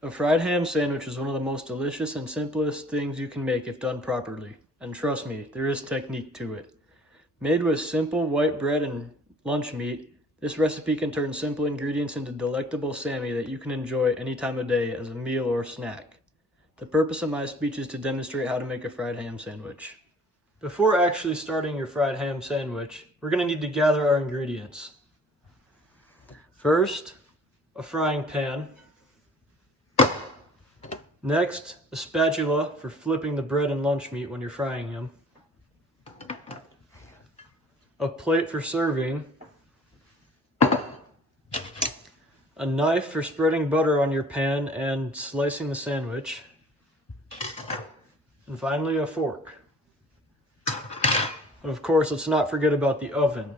A fried ham sandwich is one of the most delicious and simplest things you can make if done properly. And trust me, there is technique to it. Made with simple white bread and lunch meat, this recipe can turn simple ingredients into delectable Sammy that you can enjoy any time of day as a meal or snack. The purpose of my speech is to demonstrate how to make a fried ham sandwich. Before actually starting your fried ham sandwich, we're going to need to gather our ingredients. First, a frying pan. Next, a spatula for flipping the bread and lunch meat when you're frying them. A plate for serving. A knife for spreading butter on your pan and slicing the sandwich. And finally, a fork. And of course, let's not forget about the oven.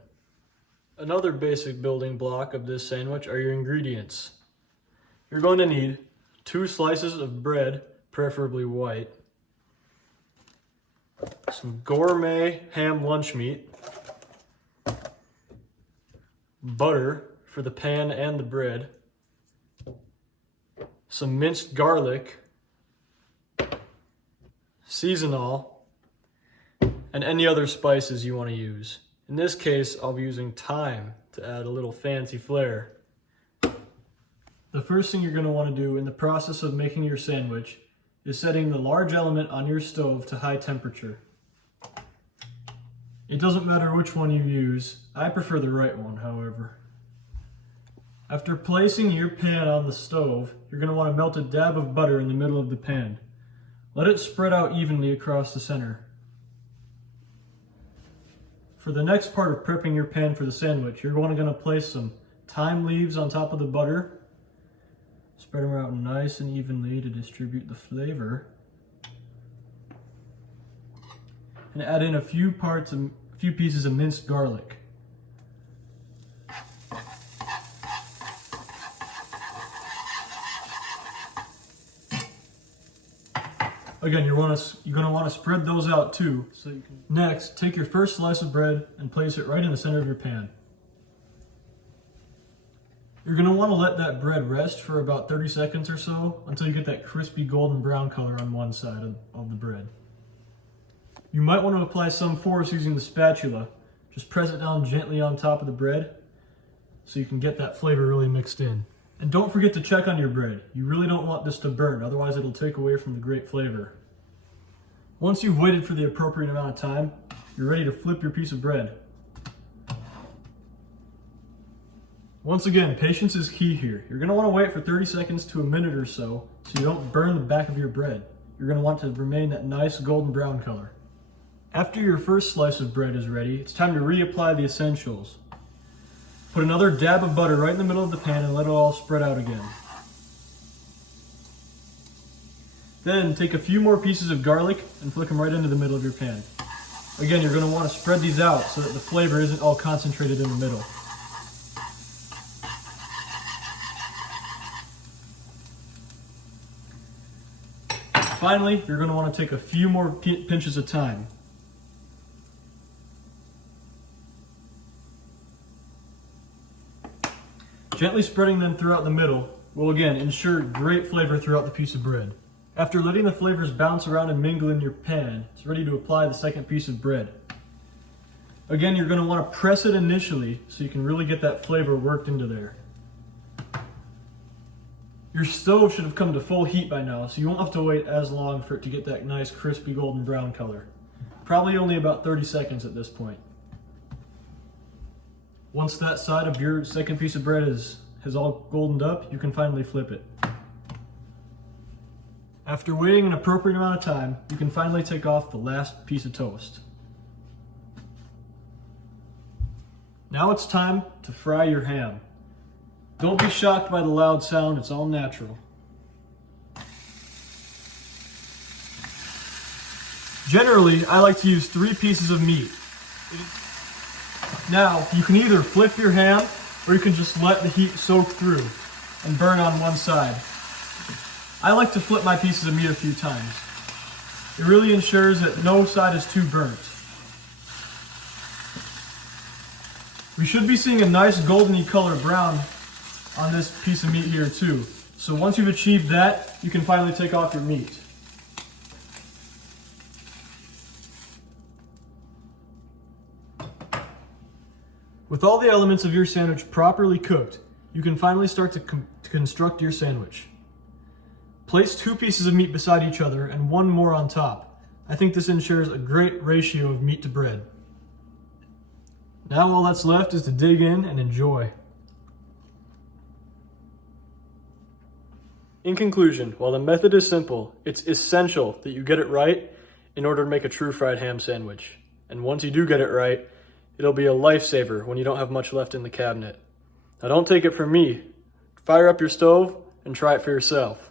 Another basic building block of this sandwich are your ingredients. You're going to need 2 slices of bread, preferably white, some gourmet ham lunch meat, butter for the pan and the bread, some minced garlic, seasonal, and any other spices you want to use. In this case, I'll be using thyme to add a little fancy flair. The first thing you're going to want to do in the process of making your sandwich is setting the large element on your stove to high temperature. It doesn't matter which one you use. I prefer the right one, however. After placing your pan on the stove, you're going to want to melt a dab of butter in the middle of the pan. Let it spread out evenly across the center. For the next part of prepping your pan for the sandwich, you're going to place some thyme leaves on top of the butter. Spread them out nice and evenly to distribute the flavor. And add in a few pieces of minced garlic. Again, you're going to want to spread those out too. Next, take your first slice of bread and place it right in the center of your pan. You're going to want to let that bread rest for about 30 seconds or so until you get that crispy golden brown color on one side of the bread. You might want to apply some force using the spatula. Just press it down gently on top of the bread so you can get that flavor really mixed in. And don't forget to check on your bread. You really don't want this to burn, otherwise it'll take away from the great flavor. Once you've waited for the appropriate amount of time, you're ready to flip your piece of bread. Once again, patience is key here. You're going to want to wait for 30 seconds to a minute or so you don't burn the back of your bread. You're going to want to remain that nice golden brown color. After your first slice of bread is ready, it's time to reapply the essentials. Put another dab of butter right in the middle of the pan and let it all spread out again. Then take a few more pieces of garlic and flick them right into the middle of your pan. Again, you're going to want to spread these out so that the flavor isn't all concentrated in the middle. Finally, you're going to want to take a few more pinches of thyme. Gently spreading them throughout the middle will again ensure great flavor throughout the piece of bread. After letting the flavors bounce around and mingle in your pan, it's ready to apply the second piece of bread. Again, you're going to want to press it initially so you can really get that flavor worked into there. Your stove should have come to full heat by now, so you won't have to wait as long for it to get that nice crispy golden brown color. Probably only about 30 seconds at this point. Once that side of your second piece of bread has all goldened up, you can finally flip it. After waiting an appropriate amount of time, you can finally take off the last piece of toast. Now it's time to fry your ham. Don't be shocked by the loud sound, it's all natural. Generally, I like to use 3 pieces of meat. Now, you can either flip your ham, or you can just let the heat soak through and burn on one side. I like to flip my pieces of meat a few times. It really ensures that no side is too burnt. We should be seeing a nice goldeny color brown on this piece of meat here too. So once you've achieved that, you can finally take off your meat. With all the elements of your sandwich properly cooked, you can finally start to construct your sandwich. Place 2 pieces of meat beside each other and 1 more on top. I think this ensures a great ratio of meat to bread. Now all that's left is to dig in and enjoy. In conclusion, while the method is simple, it's essential that you get it right in order to make a true fried ham sandwich. And once you do get it right, it'll be a lifesaver when you don't have much left in the cabinet. Now don't take it from me. Fire up your stove and try it for yourself.